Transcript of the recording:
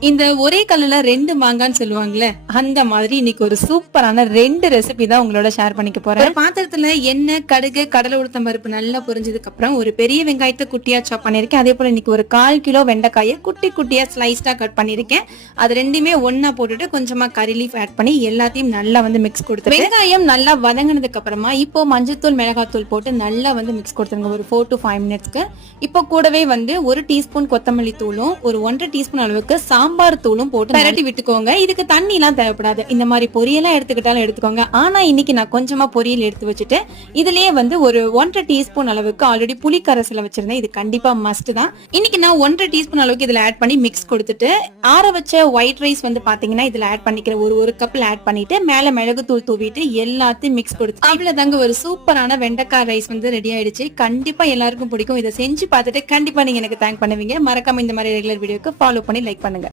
இந்த ஒரே கல்லுல ரெண்டு மாங்கான்னு சொல்லுவாங்கல்ல அந்த மாதிரி இன்னைக்கு ஒரு சூப்பரான ரெண்டு ரெசிபி தான் உங்களோட ஷேர் பண்ணிக்க போறேன். பாத்திரத்துல எண்ணெய் கடுகு கடலை உளுத்தம் பருப்பு நல்லா பொரிஞ்சதுக்கு அப்புறம் ஒரு பெரிய வெங்காயத்தை குட்டியா சாப் பண்ணிருக்கேன் அதே போல இன்னைக்கு ஒரு கால் கிலோ வெண்டைக்காயை குட்டி குட்டியா ஸ்லைஸ்டா கட் பண்ணிருக்கேன் அது ரெண்டுமே ஒண்ணா போட்டுட்டு கொஞ்சமா கறி லீஃப் ஆட் பண்ணி எல்லாத்தையும் நல்லா வந்து மிக்ஸ் கொடுத்து வெங்காயம் நல்லா வதங்கினதுக்கு அப்புறமா இப்போ மஞ்சத்தூள் மிளகாத்தூள் போட்டு நல்லா வந்து மிக்ஸ் கொடுத்துருங்க. ஒரு ஃபோர் டு ஃபைவ் மினிட்ஸ்க்கு இப்போ கூடவே வந்து ஒரு டீஸ்பூன் கொத்தமல்லி தூளும் ஒரு ஒன்றரை டீஸ்பூன் அளவுக்கு சாம்பார் தூளும் போட்டு பரட்டி விட்டுக்கோங்க. இதுக்கு தண்ணி எல்லாம் தேவைப்படாது. இந்த மாதிரி பொரியலா எடுத்துக்கிட்டாலும் எடுத்துக்கோங்க. ஆனா இன்னைக்கு நான் கொஞ்சமா பொரியல் எடுத்து வச்சுட்டு இதுலயே வந்து ஒரு ஒன்றரை டீஸ்பூன் அளவுக்கு ஆல்ரெடி புளி கரைசல வச்சிருந்தேன். இது கண்டிப்பா மஸ்ட் தான். இன்னைக்கு நான் ஒன்றரை டீஸ்பூன் அளவுக்கு இதுல ஆட் பண்ணி மிக்ஸ் கொடுத்துட்டு ஆற வச்ச ஒயிட் ரைஸ் வந்து பாத்தீங்கன்னா இதுல ஆட் பண்ணிக்கிற ஒரு ஒரு கப்ல ஆட் பண்ணிட்டு மேல மிளகு தூள் தூவிட்டு எல்லாத்தையும் மிக்ஸ் கொடுத்து அவ்வளவுதாங்க ஒரு சூப்பரான வெண்டைக்காய் ரைஸ் வந்து ரெடி ஆயிடுச்சு. கண்டிப்பா எல்லாருக்கும் பிடிக்கும். இதை செஞ்சு பார்த்துட்டு கண்டிப்பா நீங்க எனக்கு தேங்க் பண்ணுவீங்க. மறக்காம இந்த மாதிரி ரெகுலர் வீடியோக்கு ஃபாலோ பண்ணி லைக் பண்ணுங்க.